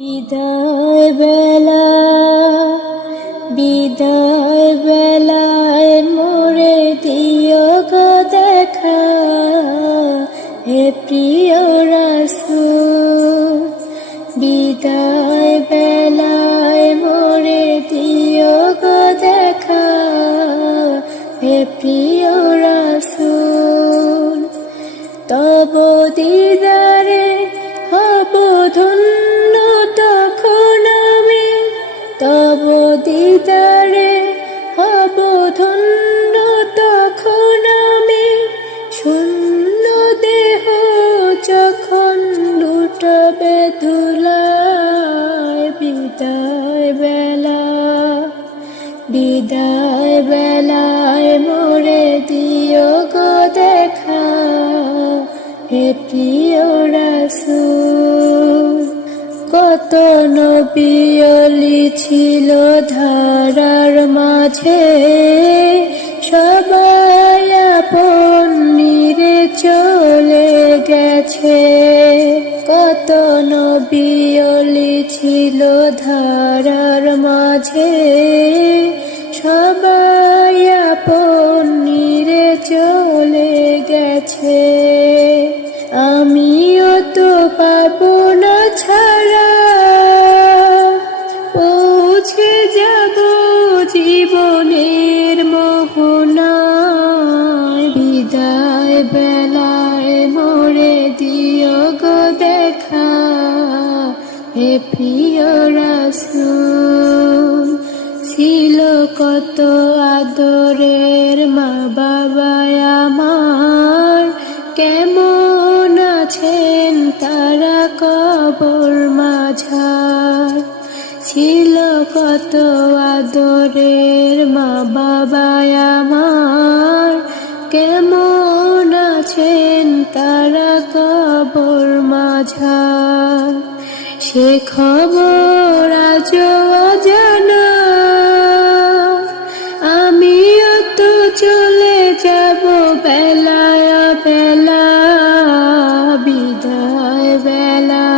বিদায় বেলা বিদায় বেলায় মোরে দিও গো দেখা, হে প্রিয় রাসূল। বিদায় বেলায় মোরে দিও গো দেখা, হে প্রিয় রাসূল। তব দিদারে হব ধন্য তখন আমি, তব দিদারে হব ধন্য তখন আমি। শূন্য দেহ যখন লুটাবে ধুলায়, বিদায় বেলা বিদায় বেলায় মোরে দিও গো দেখা, হে প্রিয় রাসূল। কত নবী ওলি ছিল ধারার মাঝে, সবাই আপন নিরে চলে গেছে। কত নবী ওলি ছিল ধারার মাঝে, সবাই আপন নিরে চলে গেছে। আমিও তো পাবো না ছাড়া, পৌঁছে যাব জীবনের মোহনায়। বিদায় বেলায় মোরে দিও গো দেখা, হে প্রিয় রাসূল। ছিল কত আদরের মা বাবা আমার, কেমন আছেন তারা কবর মাঝার। ছিল কত আদরের মা বাবা আমার, কেমন আছেন তারা কবর মাঝার। সে খবর আজও অজানা, আমিও তো চলে যাব বেলায় বেলা। বিদায় বেলা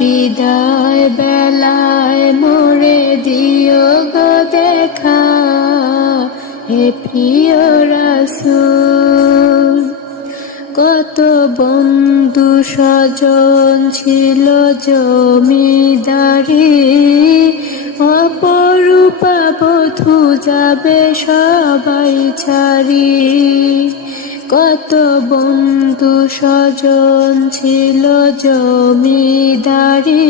বিদায় বেলায় মোরে দিও গো দেখা, হে প্রিয় রাসূল। কত বন্ধু স্বজন ছিল জমিদারি, অপরূপা বধূ যাবে সবাই ছাড়ি। কত বন্ধু স্বজন ছিল জমিদারি,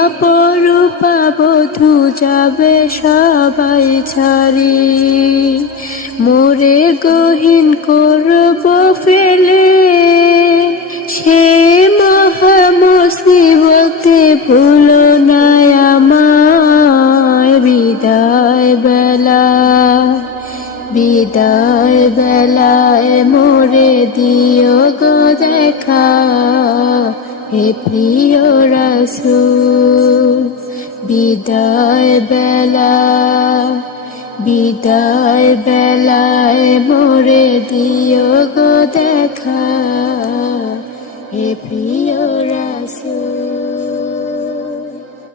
অপরূপা বধূ যাবে সবাই ছাড়ি। মোরে গহীন করব ফেলে, সে মহা মুসিবতে ভুলো না আমায়। বিদায় বেলা বিদায় বেলায় মোরে দিও গো দেখা, হে প্রিয় রাসূল। বিদায় বেলা বিদায় বেলায় মোরে দিও গো দেখা, হে প্রিয়